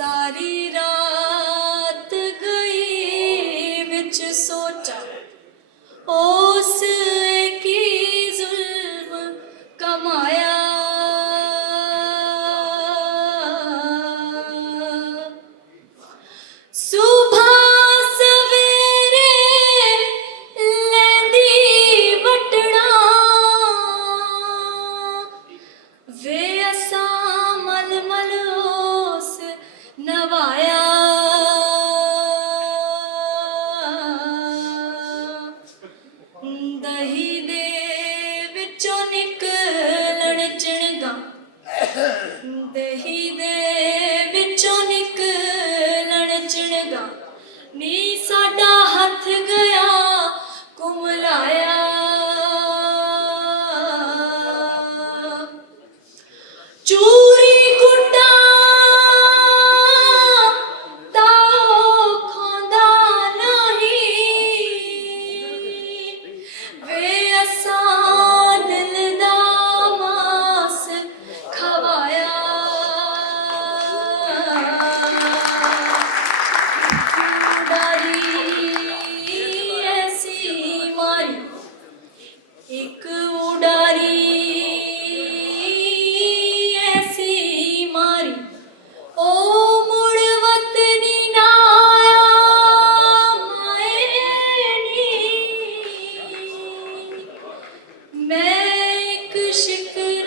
सारी रात गई विच सोचा उस की जुल्म कमाया। सुबह सवेरे लैंदी वटना वे असा मल मल उस नवाया। दही दे विचों निकलण चिणगा दही दे विचों निकलण चिणगा नी साडा हथ गया कुमलाया। चूरी गुड्डा ताओ खोंदा नहीं वे असा दिल दा मास खवाया। उडारी ऐसी मारी एक उडारी ऐसी मारी ओ मुड़ वतनी ना आया माए नी। मैं एक शिकवे